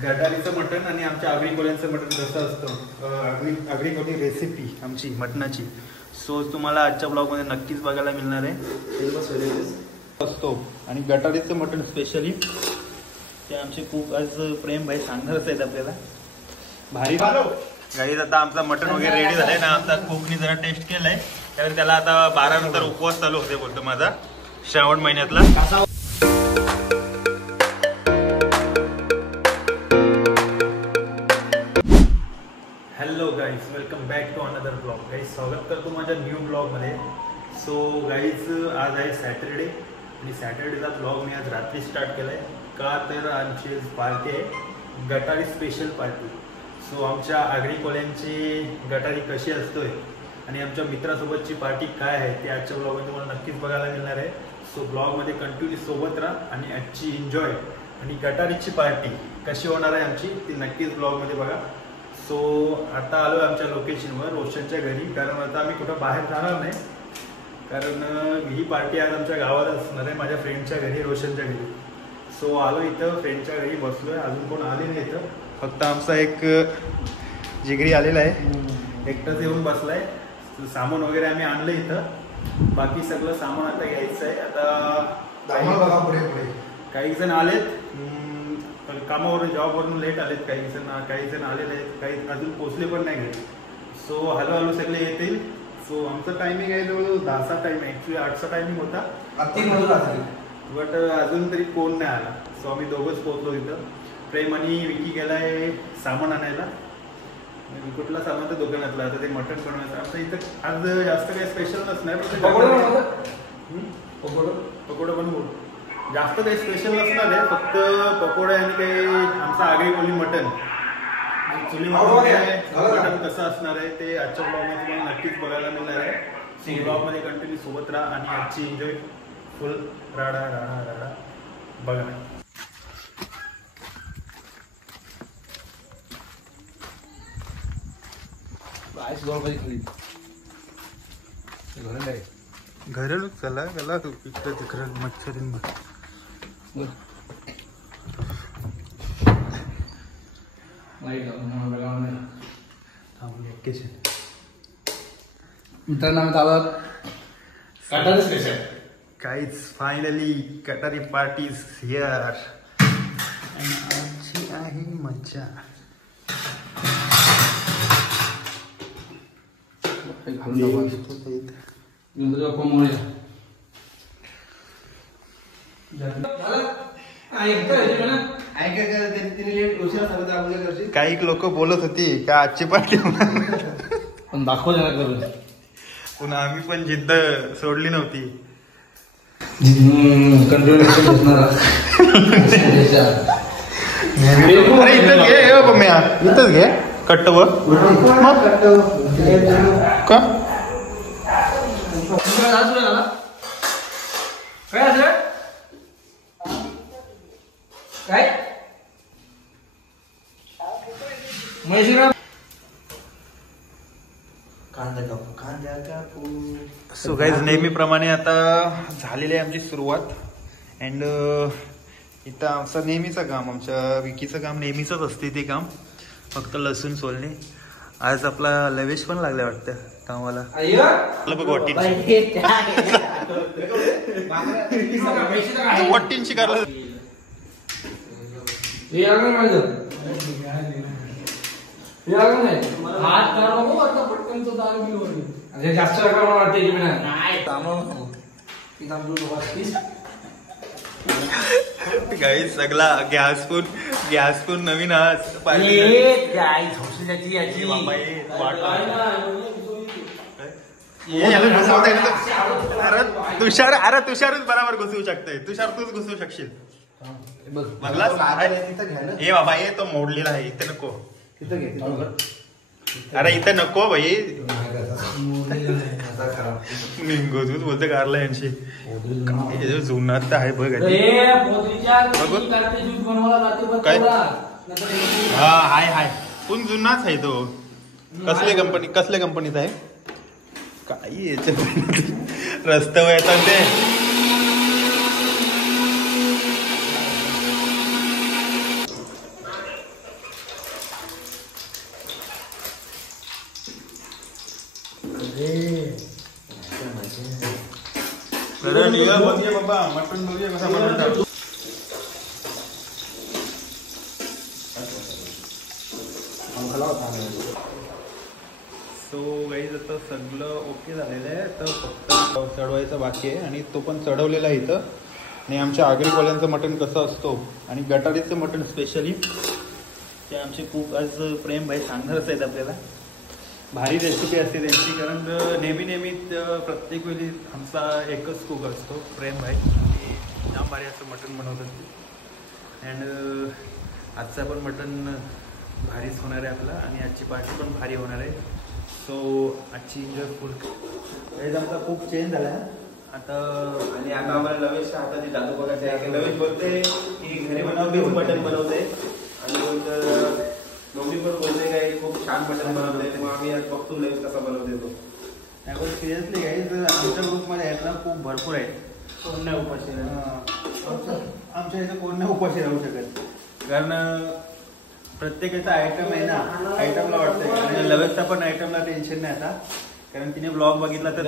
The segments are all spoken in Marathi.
गटारीचं मटण आणि आमच्या आगरी कोल्यांचं मटण कसं असतं, आगरी कोली रेसिपी आमची मटणाची. सो तुम्हाला आजच्या ब्लॉगमध्ये नक्कीच बघायला मिळणार आहे असतो. आणि गटारीचं मटण स्पेशली ते आमचे खूप आज प्रेम भाई सांगणारच आहेत आपल्याला. भारी गाईज आता आमचा मटण वगैरे रेडी झालाय ना. आमचा कुकनी जरा टेस्ट केलाय, त्यावेळी त्याला आता 12 नंतर उपवास चालू होते बोलतो माझा श्रावण महिन्यातला. Hello guys, welcome back to another blog. Guys स्वागत करतो माझ्या न्यू ब्लॉगमध्ये. सो गाईज आज आहे सॅटरडे आणि सॅटरडेचा ब्लॉग मी आज रात्री स्टार्ट केला आहे. का तर आमची पार्टी आहे, गटारी स्पेशल पार्टी. सो आमच्या आगरी कोल्यांची गटारी कशी असतोय आणि आमच्या मित्रासोबतची पार्टी काय आहे ते आजच्या ब्लॉगमध्ये तुम्हाला नक्कीच बघायला मिळणार आहे. सो ब्लॉगमध्ये कंटिन्यू सोबत राहा आणि आजची एन्जॉय आणि गटारीची पार्टी कशी होणार आहे आमची ती नक्कीच ब्लॉगमध्ये बघा. सो आता आलो आमच्या लोकेशनवर, रोशनच्या घरी. कारण आता आम्ही कुठं बाहेर जाणार नाही, कारण ही पार्टी आज आमच्या गावात असणार आहे, माझ्या फ्रेंडच्या घरी, रोशनच्या घरी. सो आलो इथं फ्रेंडच्या घरी बसलोय. अजून कोण आले नाही इथं, फक्त आमचा एक जिगरी आलेला आहे, एकटाच येऊन बसलाय. सामान वगैरे आम्ही आणलं इथं, बाकी सगळं सामान आता घ्यायचं आहे. आता काही जण आलेत कामावरून, जॉबवरून लेट आलेत, काही जण आलेले आहेत, काही अजून पोचले पण नाही घरी. सो हळूहळू सगळे येतील. सो आमचं टायमिंग आहे जवळ 10चा टाइम आहे, ऍक्च्युली 8चा टायमिंग होता, बट अजून तरी कोण नाही आला. सो आम्ही दोघंच पोहोचलो इथं. प्रेम आणि विकी गेलाय सामान आणायला. कुठला सामान तर दुकानातला, आता ते मटण बनवायचं. आमचं इथं आज जास्त काही स्पेशल नसणार, पकोडा बनवू. जास्त काही स्पेशल नसणार आहे, फक्त पकोडे आणि काही आमचं आगरी कोली मटण. चुलीमध्ये मटण कसं असणार आहे ते आजच्या ब्लॉगमध्ये तुम्हाला नक्कीच बघायला मिळणार आहे. सो ब्लॉगमध्ये कंटिन्यू सोबत राहा आणि आजची एन्जॉय फुल राडा राडा राडा बघा. घर चला गला इकडे तिकडे मच्छरीन काहीच फायनली कटारी पार्टी इज हिअर आणि आजची आहे मज्जा. काही लोक बोलत होती का आजची पार्टी पण दाखवलं, पुन्हा आम्ही पण जिद्द सोडली नव्हती. अरे इथंच घे, इथंच घे कट्ट व का काय सो गाईज नेहमीप्रमाणे आता झालेली आहे आमची सुरुवात. अँड इथं आमचं नेहमीचं काम, आमच्या विकीचं काम नेहमीच असते ते काम, फक्त लसूण सोलणे. आज आपला लवेश पण लागलाय वाटतं कामाला. बघ वट्टीन शिकारलं जास्त काही सगळा गॅस पण नवीन आज तुषार. अरे तुषारच बरोबर घुसवू शकते, तुषार तूच घुसवू शकशील. हे बाबा ये तो मोडलेला आहे, इथे नको. अरे इथे नको भाई, गोजूच बोलते कारला यांची जुनात आहे बघ. काय हा हाय हाय पण जुनाच आहे तो. कसल्या कंपनीचा आहे काही याच्यात रस्त्यावर येतात ते. कारण ये बघूया बाबा मटण बघूया कसा बनवतात. सो गाईज आता सगळं ओके झालेलं आहे. तर फक्त चढवायचं बाकी आहे आणि तो पण चढवलेला आहे इथं. आणि आमच्या आगरीवाल्यांचं मटण कसं असतो आणि गटारीचं मटण स्पेशली ते आमचे खूप आज प्रेम भाई सांगणारच आहेत आपल्याला. भारी रेसिपी असते त्यांची, कारण नेहमी प्रत्येक वेळी आमचा एकच कुक असतो प्रेम भाई आणि जाम भारी असं मटण बनवतात ते. अँड आजचा पण मटण भारीच होणार आहे आपला आणि आजची पार्टी पण भारी होणार आहे. सो आजची एन्जॉय फुल. वेळ आमचा खूप चेंज झाला आहे आता. आणि आता आम्हाला लवेशच्या हाताने जादू बघायचं आहे. लवेश बोलते की घरी बनवते मटण बनवते आणि मम्मी पण बोलते काय खूप छान मटण बनवते. मग आम्ही आज बघतो लवेश कसा बनवते तो. त्यामुळे सिरियसली काही आमच्या ग्रुपमध्ये आहेत ना खूप भरपूर आहेत. कोण नाही उपाशी आमच्या इथे कोण नाही उपाशी राहू शकत, कारण प्रत्येकाचा आयटम आहे ना, आयटमला वाटतंय. आणि लवेशचा पण आयटमला टेन्शन नाही आता, कारण तिने ब्लॉग बघितला तर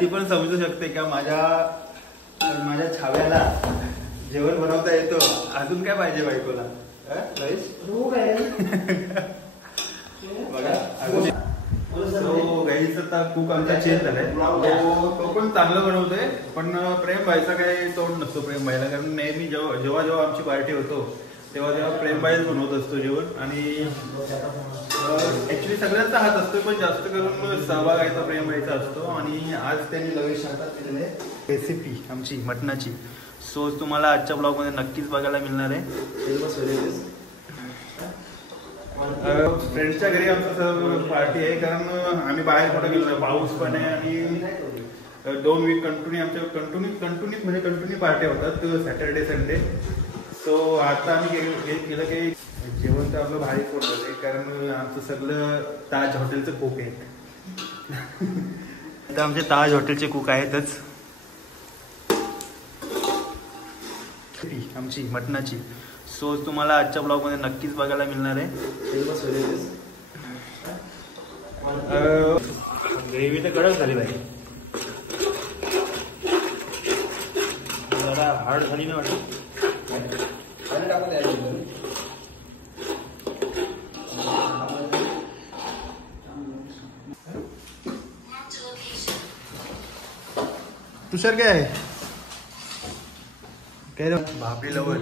ती पण समजू शकते का माझ्या छाव्याला जेवण बनवता येतो, अजून काय पाहिजे बायकोला. गाईच आता खूप आमचा चेंज झालाय. तो पण चांगलं बनवतोय, पण प्रेम भाईचा काही तोड नसतो प्रेम भाईला. कारण नेहमी जेव्हा आमची पार्टी होतो तेव्हा प्रेम भाईच बनवत असतो जेवण. आणि ऍक्च्युली सगळ्यांचा हात असतो, पण जास्त करून सहभाग आहे तो प्रेम भाईचा असतो. आणि आज त्यांनी लवेश हातात केलेली आहे रेसिपी आमची मटणाची. सो तुम्हाला आजच्या ब्लॉगमध्ये नक्कीच बघायला मिळणार आहे. फ्रेंड्सच्या घरी आमचं सर्व पार्टी आहे, कारण आम्ही बाहेर कुठे गेलो नाही, पाऊस पण आहे. आणि 2 वीक कंटिन्यू पार्टी होतात सॅटर्डे संडे. सो आता आम्ही केलं की जेवण तर आपलं भारी पोट आहे, कारण आमचं सगळं ताज हॉटेलचं कुक आहे. आता आमचे ताज हॉटेलचे कुक आहेतच. आमची मटणाची. सो तुम्हाला आजच्या ब्लॉगमध्ये नक्कीच बघायला मिळणार आहे. ग्रेव्ही तर कडक झाली पाहिजे, जरा हार्ड झाली ना वाटत. तुषार काय आहे काय भाकरी लवकर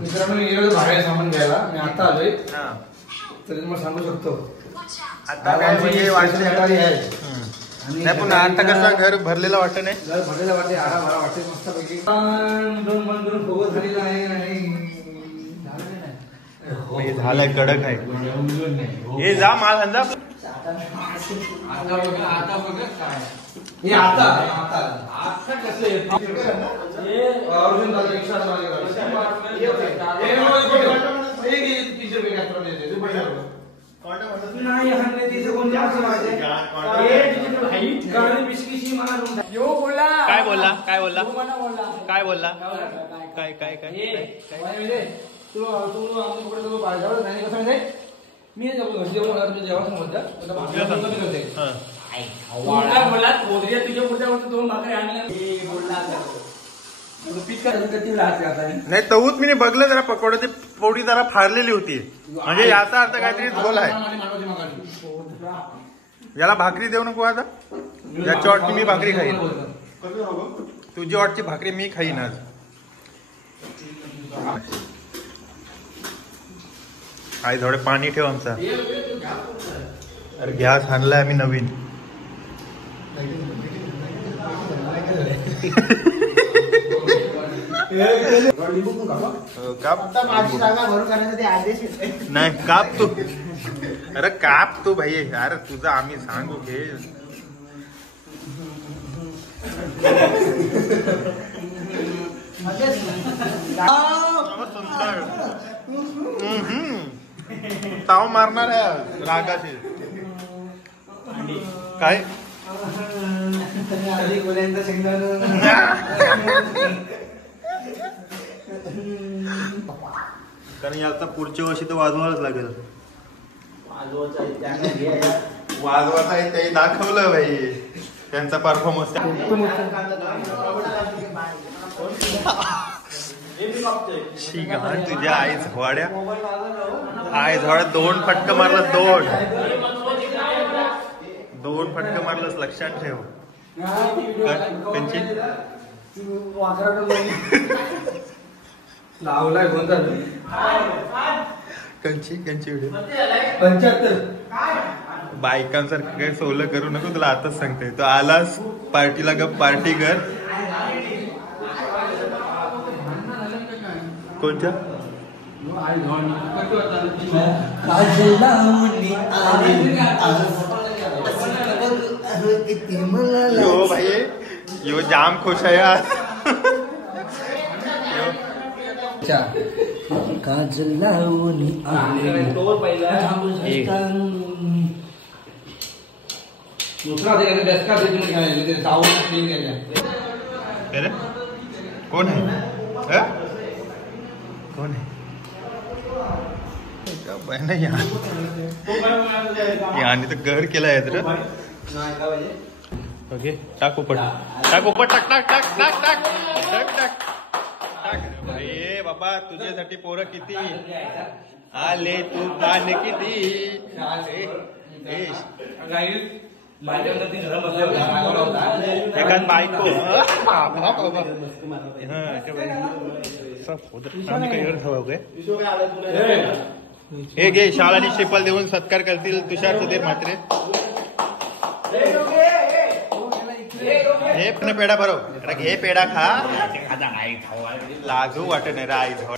मित्रांनो, मी गेलो बाहेर सामान घ्यायला. मी आता आलोय तरी तुम्हाला सांगू शकतो आता काय म्हणजे नाही, पण आता कसं घर भरलेलं वाटत नाही. घर भरलेलं वाटते, आराम वाटते मस्त पैकी. दोन बंद करून फोकस झालेला आहे आणि झालंय कडक आहे. हे जा माल धंदा आता बघ काय हे आता कसं मी नाही तऊच मी बघलं जरा पकोड्याची पोळी जरा फारलेली होती, म्हणजे याचा अर्थ काहीतरी झोल आहे. याला भाकरी देऊ नको आता, याच्या वाटची मी भाकरी खाईन, तुझी वाटची भाकरी मी खाईन आज. आई थोडे पाणी ठेव आमचा. अरे गॅस आणलाय आम्ही नवीन. नाही काप तू, अरे काप तू भाई. अरे तुझा आम्ही सांगू घे. ताव मारणार आहे रागाचे काय. कारण याचा पुढच्या वर्षी तर वाजवायलाच लागेल. वाजवायचं आहे ते दाखवलं भाई. त्यांचा परफॉर्मन्स तुझ्या आई झवाड्या 2 फटकं मारलं 2 फटकं मारलंस लक्षात ठेव. लावलाय कंची व्हिडिओ 75 बायकांसारखं काही सोलं करू नको, तुला आताच सांगते. तो आलास पार्टीला गप पार्टी कर. कोणत्या यो भाई यो जाम खुश आहे आज. काजल लावणी कोण आहे कोण आहे याने तर घर केलाय तर. ओके टाक उपट टाक टाक टाक टाक टाक टाक. भाई बाबा तुझ्यासाठी पोरं किती आले तू पान किती. एखाद बायको हे घे शाल आणि श्रीफल देऊन सत्कार करतील तुषार सुधीर म्हात्रे. हे पण पेढा भरव घे पेढा खा. लाजू वाटत नाही रे आई जवळ.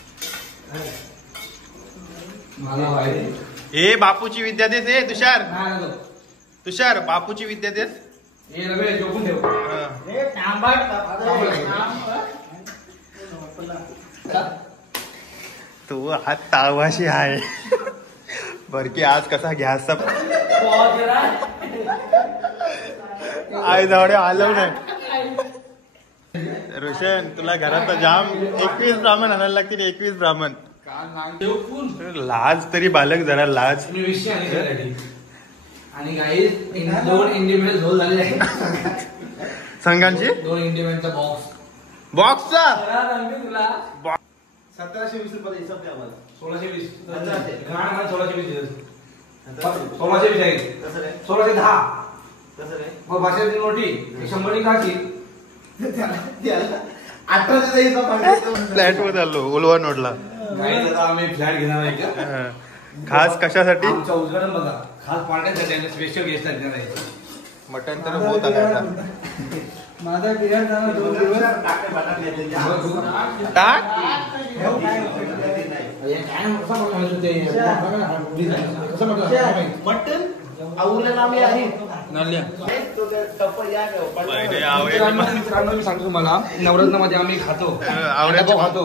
हे बापूची विद्या देस. हे तुषार बापूची विद्या देस. तू हात तावाशी आहे बरकी आज कसा घ्यास आई जवळ आलो नाही. रोशन तुला घरात जाम 21 ब्राह्मण आणायला लागतील. 21 ब्राह्मण. लाज तरी बालक जरा लाज. आणि काही 2 इंडिपेंडन्स होल झाले आहेत संघांची. 2 इंडिपेंडन्सचा बॉक्सचा 1720 रुपये हिसाब द्या आम्हाला. 1620 1620 1620 आहे. 1610 मग भाषेची मोठी 100 काची 18चा हिसाब. फ्लॅट वर आलो उलवा नोडला. आम्ही फ्लॅट घेणार आहे का खास कशासाठी. आमच्या उद्घाटन बघा खास पार्ट्यांसाठी स्पेशल गेस्ट आहेत. मटन तर होत आला. माझा पिरियड झाला 2 दिवस. टाक मटन आवरलेला आम्ही आहे. मी सांगतो तुम्हाला नवरत्नामध्ये आम्ही खातो आवड्याचं खातो.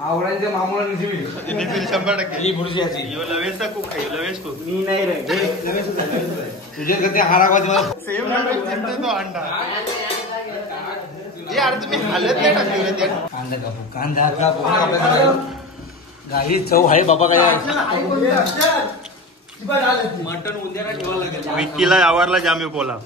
आवड्यांच्या मामुला निघील 100% बुरशी याची लवेशचा कुक आहे. लवेश कुक मी नाही रे तुझे कधी हाराबाद सेम तो अंडा. यार तुम्ही हालत नाही टाकले. कांदा कापू कांदा कापू गाई चव आहे बाबा. काय मटन उद्याला ठेवावं लागेल. विकीला आवारला जामी बोला.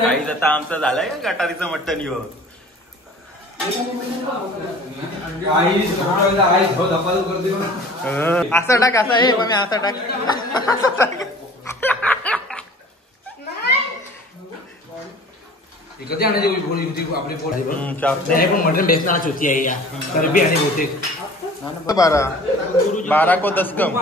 काही आता आमचं झालंय गटारीचं मटण यो. असा टाक असा आहे मग असा टाक. कधी आणायची होती आपली पण मटन बेचनाच होती आहे या करबी आणि होते 12 को 10 कम.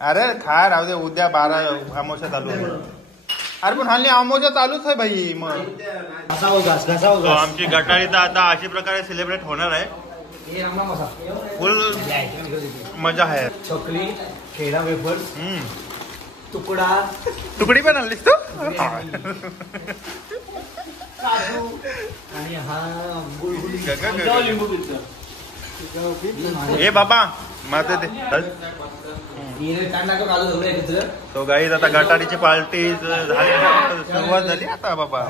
अरे खा राहू दे उद्या 12 अमावस्या चालू आहे. अरे पण हल्ली अमावस्या चालूच आहे भाई. मग आमची गटारी तर आता अशा प्रकारे सेलिब्रेट होणार आहे. फुल मजा आहे. चकली खेळा वेफर्स तुकडी पण आणलीस तू. आणि हा ए बाबा माझं ते तो गाईज आता गटारीची पार्टी झाली सुरुवात झाली आता बाबा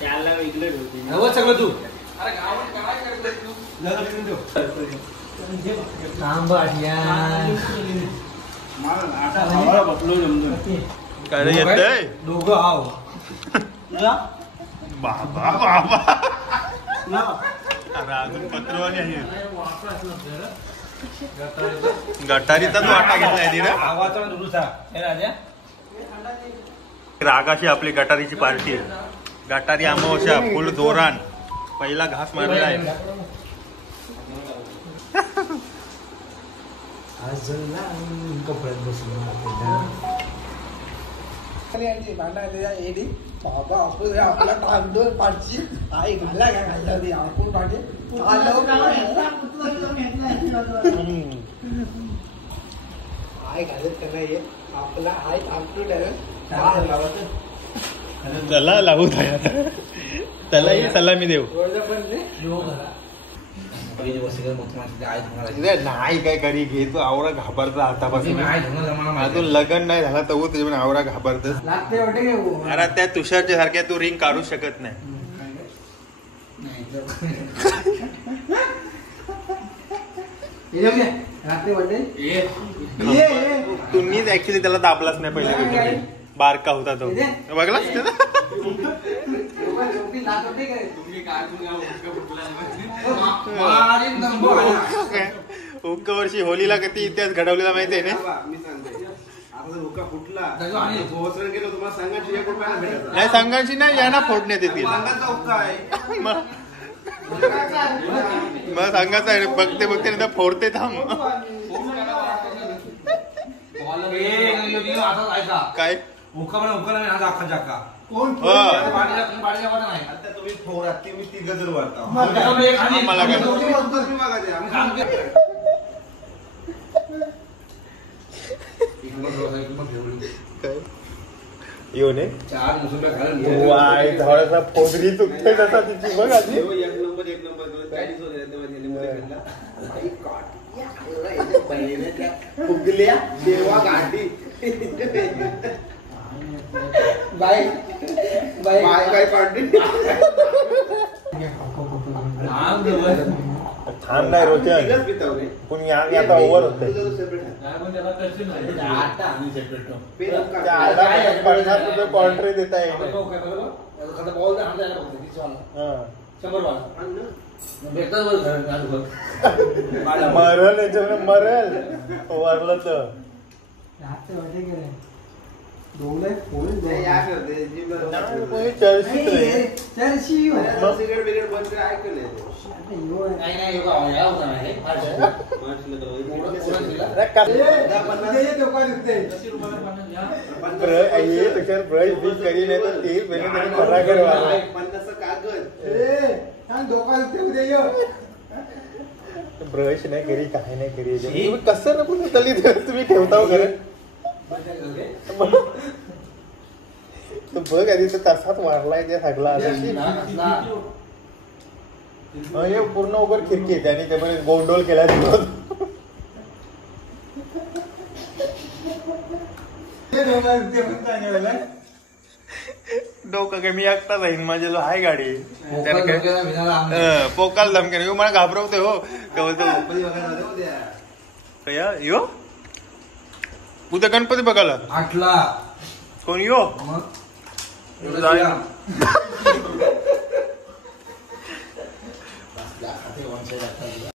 त्याला वेगळं ठेवते सगळं तू काय येतंय दोघं आव बाबा बाबा अरे अजून पत्रवाणी आहे गटारीचाच वाटा घेतलाय तिने रागाशी आपली गटारीची पार्टी आहे गटारी अमावस्या फुल जोरान पहिला घास मारला आहे बाबा आपण आपला तांदूळ पाडची आई घाला काय घालला होती आपण पाडे आई घालत का नाही आपला आई तांदूळ चला लावू त्याला सलामी देऊ नाही काय करी घेतो आवरा घाबरता आतापासून अजून लग्न नाही झाला तर त्याच्यामुळे आवरा घाबरतच अरे त्या तुषारच्या सारख्या तू रिंग काढू शकत नाही तुम्हीच ऍक्च्युली त्याला दाबलाच नाही पहिले बारका होता तो बघलास उक्क वर्षी होलीला किती इतिहास घडवलेला माहितीये ना नाही सांगायची नाही यांना फोडण्यात येतील मग सांगायचं आहे बघते बघते नंतर फोडते थांब काय येऊन थोडासा फोडरी चुकते तसा तिची बघ आधी एक नंबर फुगल्या देवा गाठी बाय बाय बाय पार्टी थांब नाही रोचन पण आता ओव्हर होते 50 रुपये कॉन्ट्री देता येईल मरल याच्यामध्ये मरल वरलं तर ब्रश नाही करी काय नाही करी कसं ना पण तुम्ही ठेवता घरात बघ आधी तर तसाच वाढलाय त्या सगळा पूर्ण उभर खिडकी आहे त्याने त्यामध्ये गोंडोल केला डोकं काय मी एकटा जाईन माझ्या आहे गाडी पोकाल धमक्याने मला घाबरवते हो कया यो उद्या गणपती बघायला 8ला कोण यो